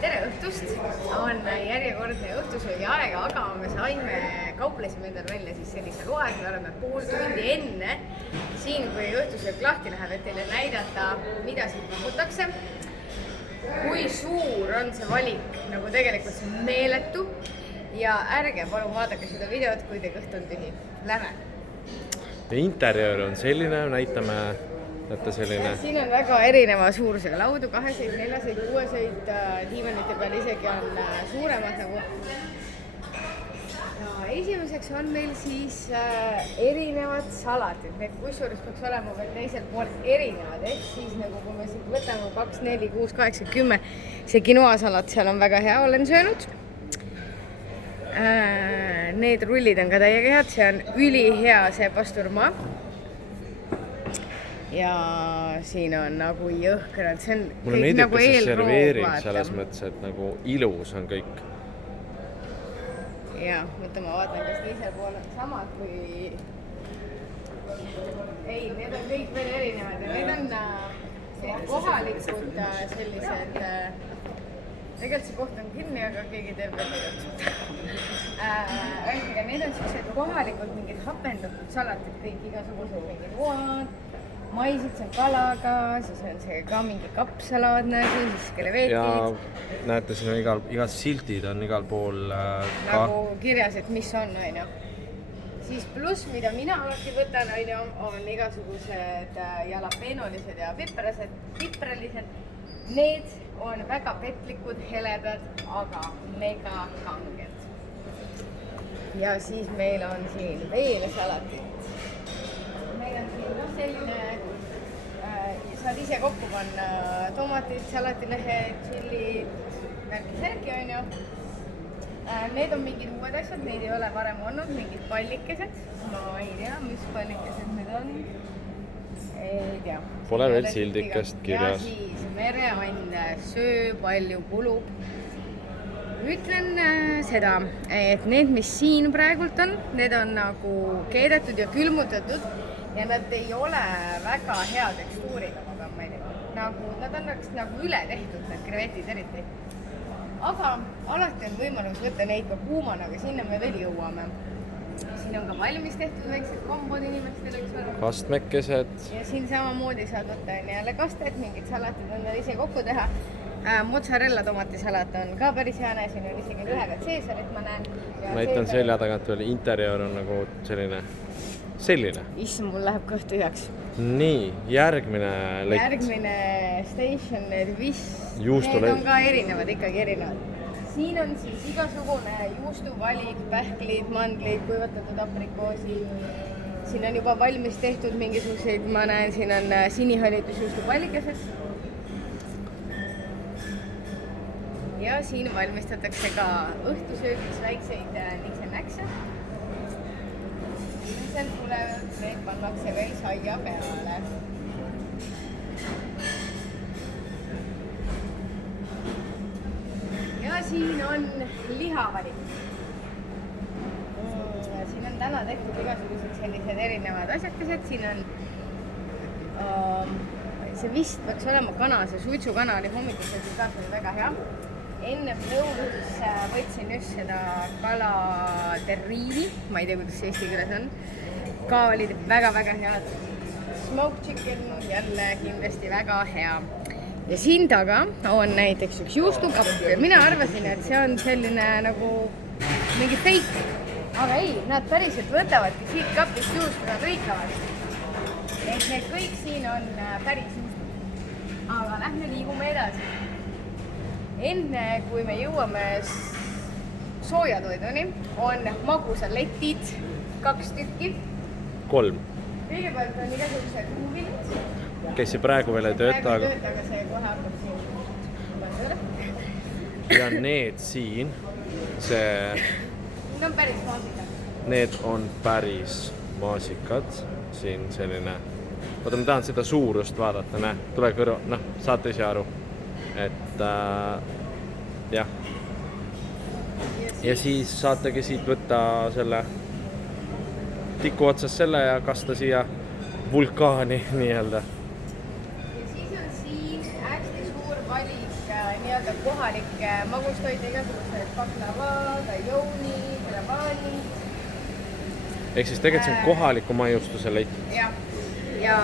Tere õhtust! On järjekordne õhtusöögi aeg, aga me kauplesime endale välja siis sellise loe, me oleme pool tundi enne siin, kui õhtusöök lahti läheb, et teile näidata, mida siit pakutakse. Kui suur on see valik, nagu tegelikult see on meeletu ja ärge palun vaadake seda videot, kui teie kõht on tühi. Lähme! Interjöör on selline, näitame Näete selline. Siin on väga erineva suurusega laudu, 2-seid, 4-seid, 6-seid, diivanite peal isegi on suuremad nagu. Ja esimeseks on meil siis erinevad salatid, need kusjuures peaks olema veel teisel pool erinevad, ehk siis nagu kui me siit võtame 2, 4, 6, 8, 10, see quinoa-salat seal on väga hea, olen söönud. Need rullid on ka täiega head, see on ülihea see pasturmaa. Ja siin on nagu jõhkralt, see on kõik nagu eelroog, selles mõttes, et nagu ilus on kõik. Ja, mõtle, ma vaatan, kas teisel pool on samad või... Ei, need on kõik veel erinevad ja need on kohalikud sellised... Tegelikult see koht on kinni, aga keegi teeb veel videot. Need on sellised kohalikud mingid hapendatud salatid, kõik igasugused mingid load. Maisid see on kalaga, siis on see ka mingi kapsalaadne, siis krevetid. Ja näete, siin on igad siltid on igal pool nagu kirjas, et mis on. Siis pluss, mida mina alati võtan, on igasugused jalapenolised ja pipralised. Need on väga petlikud, heledad, aga mega kanged. Ja siis meil on siin veel salatit. Meil on siin selline, saad ise kokku panna tomatid, salatilehed, tšillid, värki-särki on ju. Need on mingid uued asjad, neid ei ole varem olnud, mingid pallikesed. Ma ei tea, mis pallikesed need on. Ei tea. Pole veel sildikest kirjas. Ja siis mereande, söö palju kulub. Ütlen seda, et need, mis siin praegult on, need on nagu keedetud ja külmutatud ja nad ei ole väga hea tekstuuriga, nad on nagu üle tehtud, need krevetid eriti. Aga alati on võimalus võtta neid ka kuumana, aga sinna me veel jõuame. Siin on ka valmis tehtud väiksed kombod inimestele. Kastmekesed. Ja siin samamoodi saad võtta jälle kastet, mingid salatid on ise kokku teha. Mozzarella tomatisalat on ka päris heane, siin on isegi lühegad seesarit, ma näen. Näitan selja tagant veel, interjöör on nagu selline. Issand, mul läheb kõht tühjaks. Nii, järgmine lett. Järgmine station, need need on ka erinevad, ikkagi erinevad. Siin on siis igasugune juustuvalik, pähklid, mandlid, kuivatatud aprikoosid. Siin on juba valmis tehtud mingisuguseid, ma näen, siin on sinihalitus juustupallikesed. Ja siin valmistatakse ka õhtusöögis väikseid nikse-näkse. Sealt tulevad, need pannakse veel saia peale. Ja siin on lihavalik. Siin on täna tehtud igasugused sellised erinevad asjakesed. Siin on see vist peaks olema kana, see suitsukana oli hommikuselt, siis ka oli väga hea. Enne lõunus võtsin just seda kala terriini, ma ei tea, kuidas see eesti keeles on. Ka olid väga-väga head. Smoked chicken jälle kindlasti väga hea. Ja siin taga on näiteks üks juustukapp. Mina arvasin, et see on selline nagu mingi fake. Aga ei, nad päriselt võtavadki siit kapist juustu, nad lõikavad. Et need kõik siin on päris juustud. Aga lähme liigume edasi. Enne, kui me jõuame soojatoiduni, on magusaletid 2 tükki. 3. Kõigepealt on igasugused kuuvilid. Kes see praegu veel ei tööta, aga see kohe hakkab siin. Ja need siin, Need on päris maasikad. Need on päris maasikad. Siin selline, ma tahan seda suurust vaadata, tule kõrva, saate ise aru. Et jah. Ja siis saategi siit võtta selle tiku otsas selle ja kasta siia vulkaani nii-öelda. Ja siis on siin hästi suur valik nii-öelda kohalikke magustoite, igasugused baklava, gajooni, kravaani. Ehk siis tegelikult see on kohaliku maiustuse lett. Jah. Ja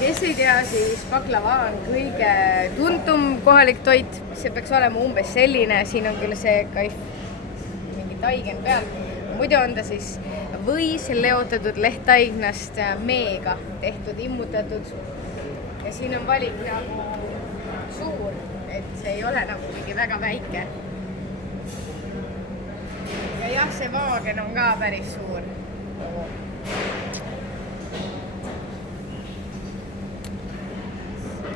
kes ei tea, siis baklava on kõige tuntum kohalik toit. See peaks olema umbes selline, siin on küll see kaif, mingi taigen peal. Muidu on ta siis võis leotatud lehttaignast meega tehtud, immutatud. Ja siin on valik nagu suur, et see ei ole nagu mingi väga väike. Ja jah, see vaagen on ka päris suur.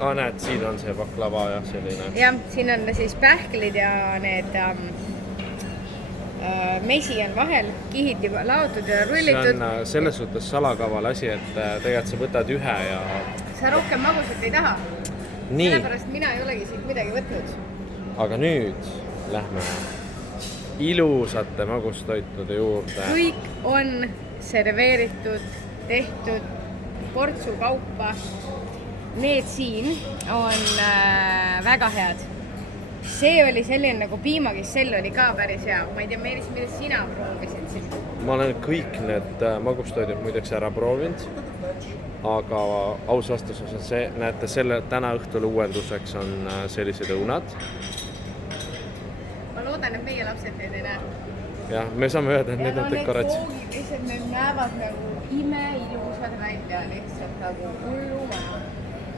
Näed, siin on see baklava jah, selline. Jah, siin on siis pähklid ja need mesi on vahel, kihid juba laotud ja rullitud. See on selles suhtes salakaval asi, et tegelikult sa võtad ühe ja... Sa rohkem magusat ei taha. Nii. Sellepärast mina ei olegi siit midagi võtnud. Aga nüüd lähme ilusate magustoitude juurde. Kõik on serveeritud, tehtud portsu kaupa. Need siin on väga head. See oli selline nagu piimakissell oli ka päris hea. Ma ei tea, Meelis, mida sina proovisid siin? Ma olen kõik need magustoidud muideks ära proovinud. Aga aus vastus on see, näete, täna õhtul uuenduseks on sellised õunad. Ma loodan, et meie lapsed need ei näe. Jah, me saame öelda, et need on dekoratsioon. Need koogid lihtsalt, need näevad nagu imeilusad välja lihtsalt nagu hullumaja.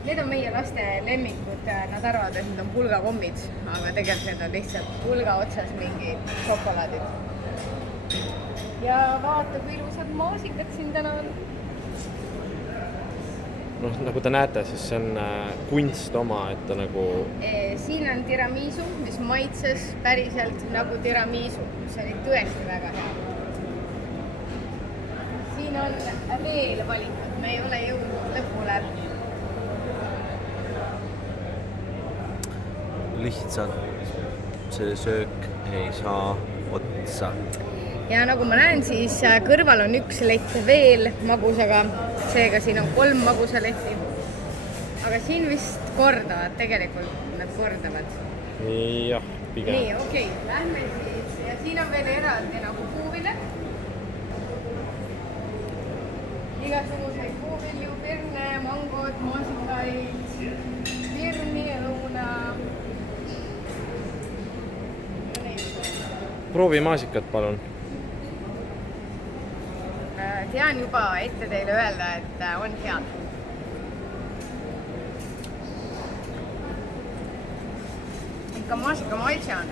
Need on meie laste lemmikud, nad arvavad, et need on pulgakommid, aga tegelikult need on lihtsalt pulga otsas mingi šokolaadid. Ja vaata, kui ilusad maasikad siin täna on. Noh, nagu te näete, siis see on kunst oma, et ta nagu... Siin on tiramisu, mis maitses päriselt nagu tiramisu. See oli tõesti väga hea. Siin on veel valikud, me ei ole jõudnud lõpule. Lihtsalt see söök ei saa otsa. Ja nagu ma näen, siis kõrval on üks lett veel magusaga. Seega siin on 3 magusaletti. Aga siin vist kordavad, tegelikult nad kordavad. Jah, pigem. Nii, okei, lähme siis. Ja siin on veel eraldi nagu puuvile. Igasuguseid puuvilju, pirne, mangod, maasikaid, pirni, õuna. Proovi maasikat, palun. Tean juba ette teile öelda, et on head. Ikka maasika maitse on.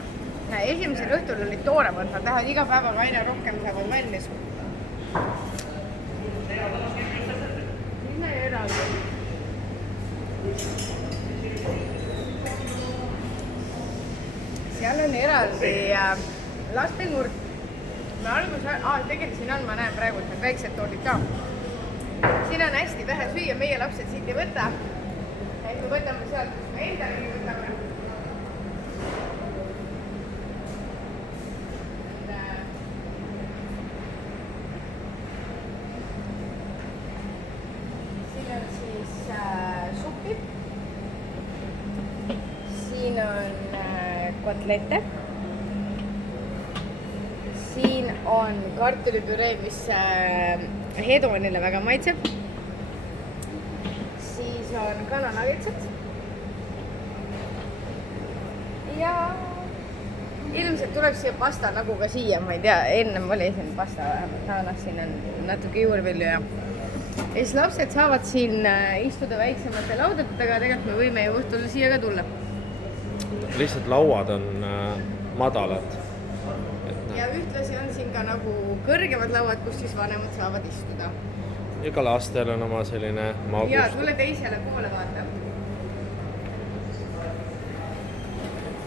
Esimesel õhtul olid tooremad, nad lähevad iga päevaga aina rohkem saavad valmis. Sinna ei eraldi. Seal on eraldi lastenurk. Tegelikult siin on, ma näen praegu need väiksed tordid ka. Siin on hästi vähe süüa, meie lapsed siit ei võta. Et me võtame sealt, kus me endalegi võtame. Siin on siis suppi. Siin on kotlette. Siin on kartulipüree, mis hedonile väga maitseb. Siis on kananagetsed. Ja ilmselt tuleb siia pasta nagu ka siia, ma ei tea, ennem oli siin pasta vähemalt, siin on natuke juurvilju ja siis lapsed saavad siin istuda väiksemate laudadega, tegelikult me võime ju õhtul siia ka tulla. Lihtsalt lauad on madalad. Ja ühtlasi on siin ka nagu kõrgemad lauad, kus siis vanemad saavad istuda. Ja ka lastel on oma selline magust. Ja tule teisele poole vaata.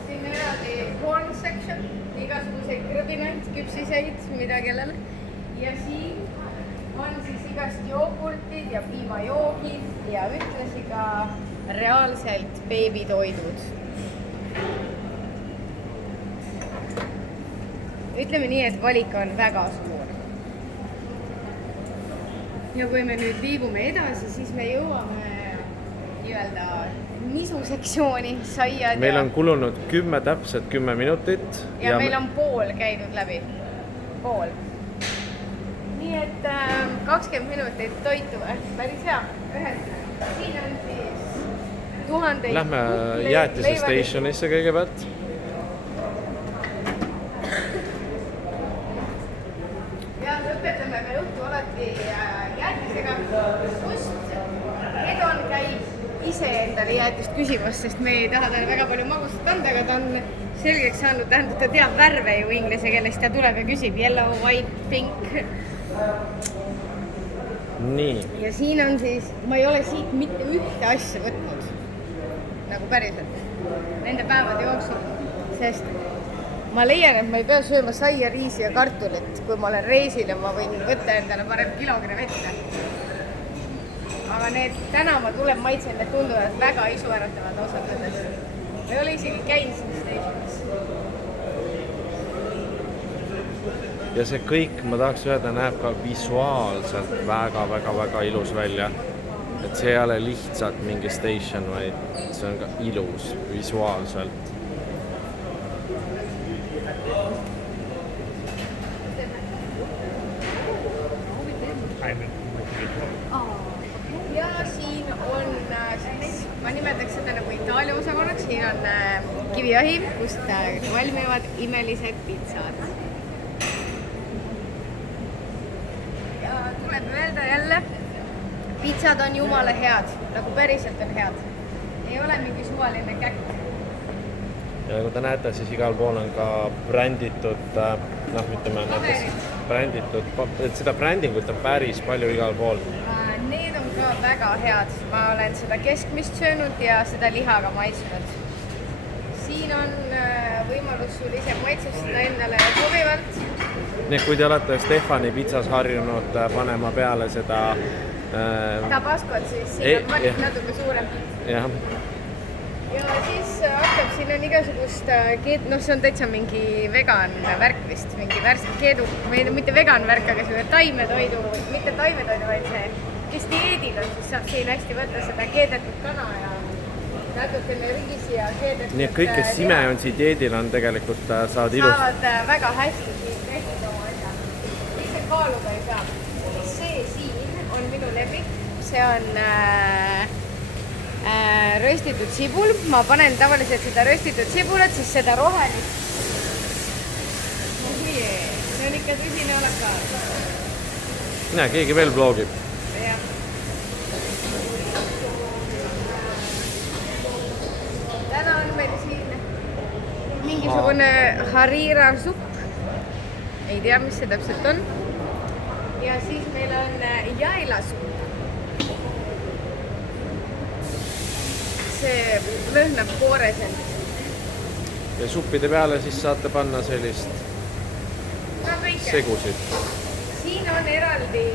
Siin eraldi corn section, igasuguseid krõbinaid, küpsiseid, mida kellele. Ja siin on siis igast jogurtid ja piimajoogid ja ühtlasi ka reaalselt beebitoidud. Ütleme nii, et valik on väga suur. Ja kui me nüüd liigume edasi, siis me jõuame nii-öelda nisusektsiooni, saiad meil on kulunud 10 minutit. Ja meil on pool käinud läbi. Pool. Nii et 20 minutit toitu, päris hea. Siin on siis 1000 Lähme jäätise stationisse kõigepealt. Ja lõpetame me õhtu alati jäätisega, kust Hedon käib ise endale jäätist küsimas, sest me ei taha talle väga palju magustat anda, aga ta on selgeks saanud, tähendab, ta teab värve ju inglise keeles, ta tuleb ja küsib yellow, white, pink. Nii. Ja siin on siis, ma ei ole siit mitte ühte asja võtnud, nagu päriselt, nende päevade jooksul, sest ma leian, et ma ei pea sööma saia, riisi ja kartulit, kui ma olen reisil ja ma võin võtta endale parem kilogramm ette. Aga need täna ma tulen maitsen, need tunduvad väga isuäratavad osad nendest. Ma ei ole isegi käinud siin stationis. Ja see kõik, ma tahaks öelda, näeb ka visuaalselt väga ilus välja. Et see ei ole lihtsalt mingi station, vaid see on ka ilus visuaalselt. Ja siin on, ma nimetaks seda nagu Itaalia osakonnaks, siin on kiviahi, kust valmivad imelised pitsad. Ja tuleb öelda jälle, pitsad on jumala head, nagu päriselt on head. Ei ole mingi suvaline käkk. Ja nagu te näete, siis igal pool on ka bränditud, ütleme näiteks bränditud, et seda brändingut on päris palju igal pool. Need on ka väga head. Ma olen seda keskmist söönud ja seda lihaga maitsnud. Siin on võimalus sul ise maitsustada endale sobivalt. Nii, kui te olete Stefani pitsas harjunud panema peale seda Tabaskot, siis siin on valik natuke suurem. Jah. Ja siis hakkab, siin on igasugust, see on täitsa mingi vegan värk vist, mingi keedu, mitte vegan värk, aga see taimetoidu, mitte taimetoidu, vaid see, kes dieedil on, siis saab siin hästi võtta seda keedetud kana ja natukene riisi ja keedetud. Nii, kõik, kes simeonsi dieedil on, tegelikult saavad ilus. Saavad väga hästi siin tehtud oma asja. Ise kaaluga ei saa. See siin on minu lemmik, see on röstitud sibul, ma panen tavaliselt seda röstitud sibulat, siis seda rohelist. See on ikka tõsine olekaal. Näe, keegi veel vlogib. Jah. Täna on meil siin mingisugune harira supp. Ei tea, mis see täpselt on. Ja siis meil on jaelasupp. See lõhnab kooreselt. Ja suppide peale siis saate panna sellist segusid. Siin on eraldi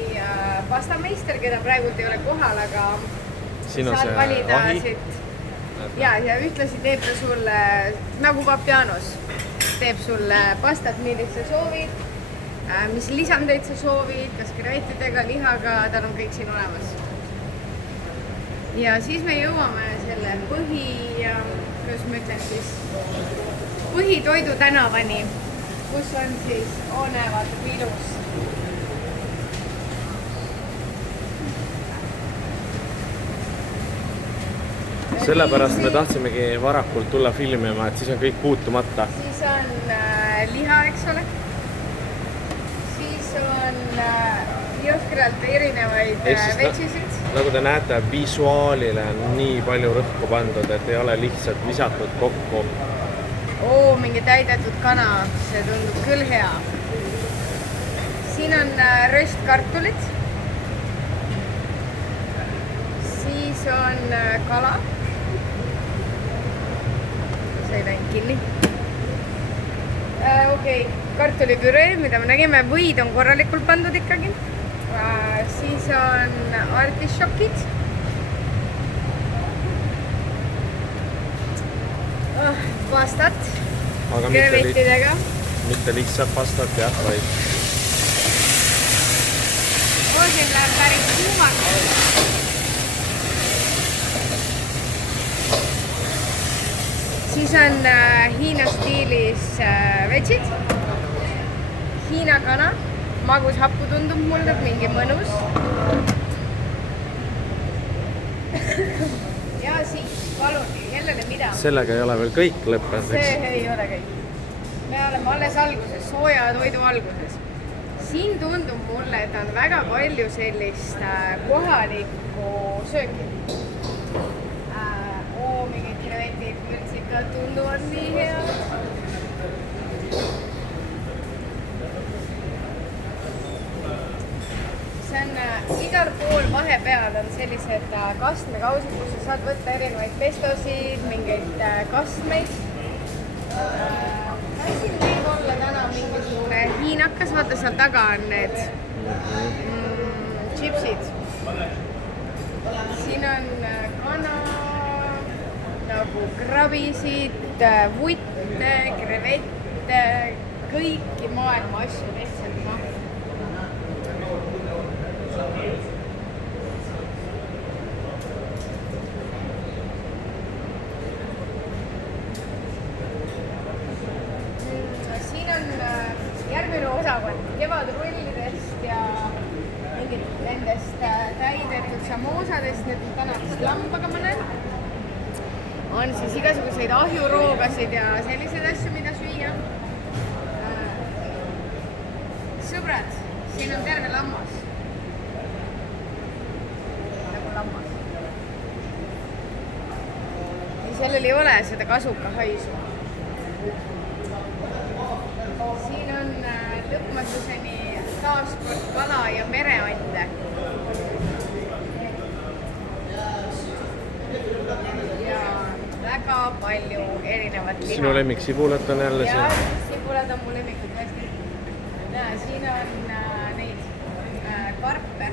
pastameister, keda praegult ei ole kohal, aga siin on saad valida siit. Ja ühtlasi teeb ta sulle, nagu Papianos, teeb sulle pastat, millist sa soovid, mis lisandeid sa soovid, kas krevetidega, lihaga, tal on kõik siin olemas. Ja siis me jõuame selle kuidas ma ütlen siis, põhitoidu tänavani, kus on siis, näevad ilus. Sellepärast me tahtsimegi varakult tulla filmima, et siis on kõik puutumata. Siis on liha, eks ole. Siis on jõhkralt erinevaid vetsisid. Nagu te näete, visuaalile on nii palju rõhku pandud, et ei ole lihtsalt visatud kokku. Mingi täidetud kana, see tundub küll hea. Siin on röstkartulit. Siis on kala. See ei läinud kinni. Kartulipüree, mida me nägime, võid on korralikult pandud ikkagi. Siis on artišokid. Pastat krevetidega. Mitte lihtsalt pastat, jah, vaid. Siin läheb päris kuumaks. siis on Hiina stiilis vetsid, Hiina kana, magus happu tundub mulle, mingi mõnus. Ja siis, palun, jällene mida? Sellega ei ole veel kõik lõppenud, See ei ole kõik. Me oleme alles alguses, sooja toidu alguses. Siin tundub mulle, et on väga palju sellist kohalikku sööki. Mingid krevetid, mürtsikad tunduvad nii head. See on igal pool vahepeal on sellised kastmekausid, kus sa saad võtta erinevaid pestosid, mingeid kastmeid. Siin võib olla täna mingisugune hiinakas, vaata seal taga on need chipsid. Siin on kana, nagu krabisid, vutte, krevette, kõiki maailma asju lihtsalt Siin on järgmine osakond kevadrullidest ja mingit nendest täidetud samoosadest, need on täna vist lambaga ma näen. On siis igasuguseid ahjuroogasid ja selliseid asju, mida süüa. Sõbrad, siin on terve lammas. Nagu lammas. Ja sellel ei ole seda kasuka haisu. Siin on lõpmatuseni taaskord kala ja mereande. Ja väga palju erinevat liha. Sinu lemmik sibulat on jälle siin? Ja, sibulad on mu lemmikud tõesti. Siin on neid karpe.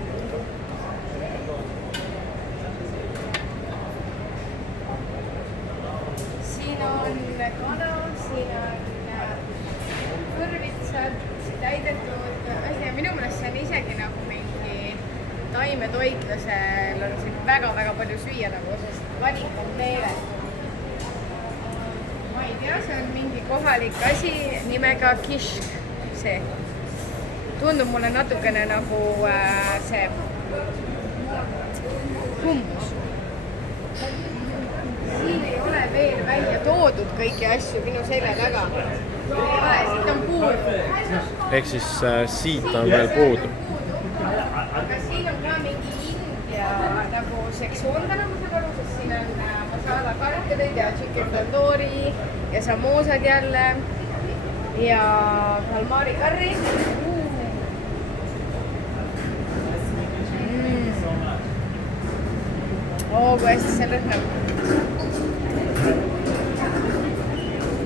Siin on kana, siin on kõrvitsad, täidetud. Minu meelest see on isegi nagu mingi taimetoitlasel on siin väga-väga palju süüa nagu, sest valik on meeles. Ma ei tea, see on mingi kohalik asi nimega kishk. See tundub mulle natukene nagu see hummus. Siin ei ole veel välja toodud kõiki asju minu selja taga. Siit on puudu. Ehk siis siit on veel puudu. Aga siin on ka mingi India nagu sektsioon täna, ma saan aru, sest siin on masala kartuleid ja chicken tandoori ja samosad jälle ja kalmaari karri. Kui hästi see lõhnab.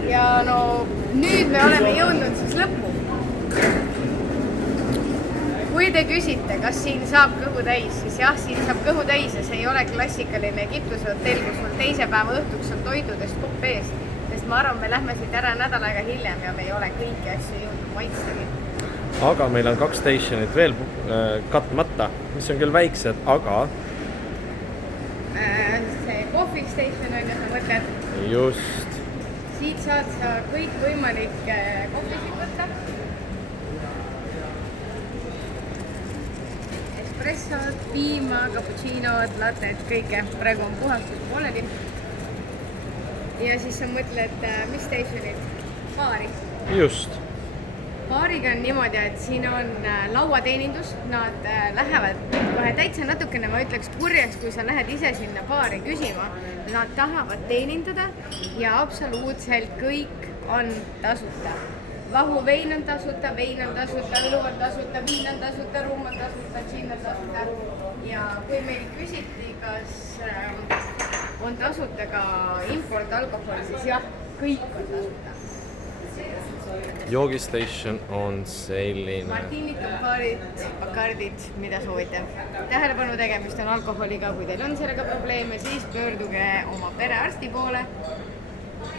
Ja no nüüd me oleme jõudnud siis lõppu. Kui te küsite, kas siin saab kõhu täis, siis jah, siin saab kõhu täis ja see ei ole klassikaline Egiptuse hotell, kus sul teise päeva õhtuks on toitudest kopp ees. Sest ma arvan, me lähme siit ära nädal aega hiljem ja me ei ole kõiki asju jõudnud maitstagi. Aga meil on 2 stationit veel katmata, mis on küll väiksed, aga... See coffee station on, jos sa mõtled. Just. Siit saad sa kõik võimalikke kohvisid võtta. Espressod, piima, cappuccinood, latted, kõike. Praegu on puhastus pooleli. Ja siis sa mõtled, mis stationid? Baari. Just. Baariga on niimoodi, et siin on lauateenindus. Nad lähevad kohe täitsa natukene, ma ütleks kurjaks, kui sa lähed ise sinna baari küsima. Nad tahavad teenindada ja absoluutselt kõik on tasuta. Vahuvein on tasuta, vein on tasuta, õlu on tasuta, viin on tasuta, ruum on tasuta, džinn on tasuta. Ja kui meil küsiti, kas on tasuta ka importalkohol, siis jah, kõik on tasuta. Joogistation on selline. Martinid, Camparid, Bacardid, mida soovite. Tähelepanu tegemist on alkoholiga, kui teil on sellega probleeme, siis pöörduge oma perearsti poole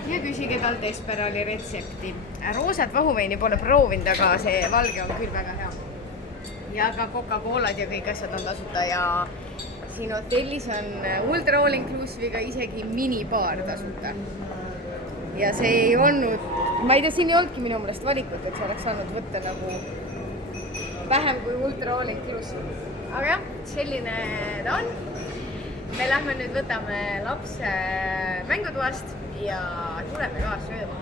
ja küsige talt Esperali retsepti. Roosat vahuveini pole proovinud, aga see valge on küll väga hea. Ja ka Coca-Colad ja kõik asjad on tasuta ja siin hotellis on ultra all inclusive'iga isegi minibaar tasuta. ja see ei olnud, ma ei tea, siin ei olnudki minu meelest valikut, et sa oleks saanud võtta nagu vähem kui ultra all inclusive. Aga jah, selline ta on. Me lähme nüüd võtame lapse mängutoast ja tuleme ka sööma.